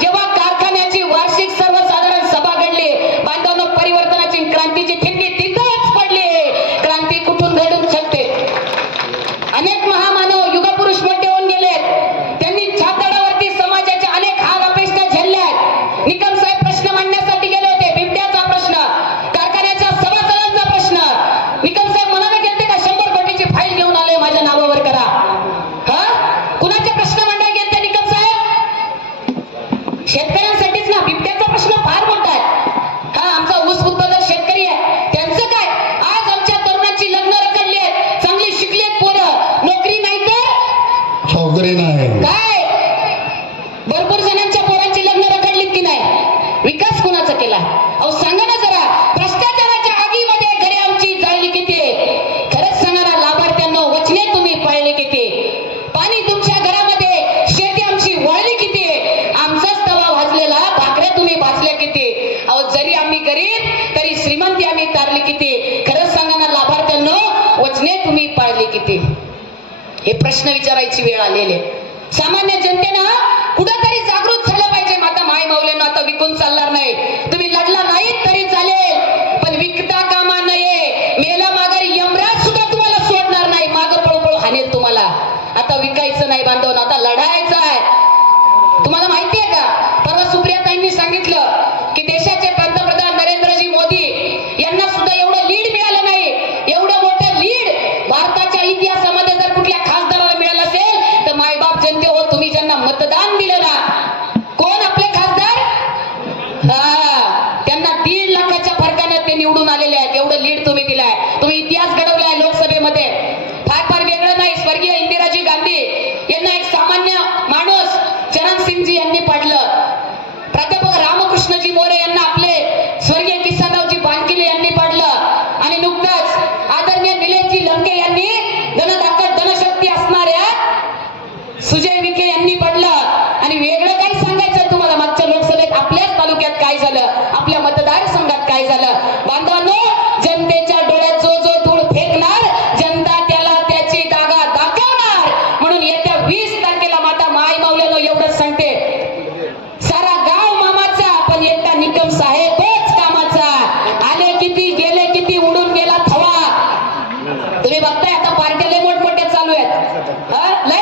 जेव्हा काय? भरपूर जणांच्या पोरांची लग्न रखडलीत की नाही? विकास कुणाचा केला? अहो सांगा ना जरा भ्रष्टाचाराच्या आगीमध्ये घरे आमची जाळली किती खरंच सांगा ना लाभार्थ्यांना वचने तुम्ही पाळले किती पाणी तुमच्या घरामध्ये शेती आमची वळली किती आमचाच तवा भाजलेला भाकऱ्या तुम्ही भाजल्या किती अहो जरी आम्ही गरीब तरी श्रीमंती आम्ही तारली किती खरंच सांगा ना वचने तुम्ही पाळली किती हे प्रश्न विचारायची वेळ आलेली आहे. सामान्य जनतेनं कुठंतरी जागृत झालं पाहिजे. माता माय माऊलीनं आता विकून चालणार नाही. तुम्ही लढला नाही तरी चालेल पण विकता कामा नये. मेला माघारी यमराज सुद्धा तुम्हाला सोडणार नाही. माग पळू पळू हानेल तुम्हाला. आता विकायचं नाही बांधव आता लढायचं आहे. तुम्हाला माहिती कृष्णजी मोरे यांना आपले स्वर्गीय किसनरावजी बांकिले यांनी पाडलं. आणि नुकताच आदरणीय निलेशजी लंके यांनी धनदाकड धनशक्ती असणाऱ्या सुजय विखे यांनी पडलं. आणि वेगळं काही सांगायचं तुम्हाला मागच्या लोकसभेत आपल्याच तालुक्यात काय झालं? आपल्या मतदारसंघात काय झालं? बांधवांनो जनतेच्या डोळ्यात जो जो धूळ फेकणार जनता त्याला त्याची जागा दाखवणार. म्हणून येत्या वीस तारखेला माता माय माऊल्यानं एवढंच सांगते. लय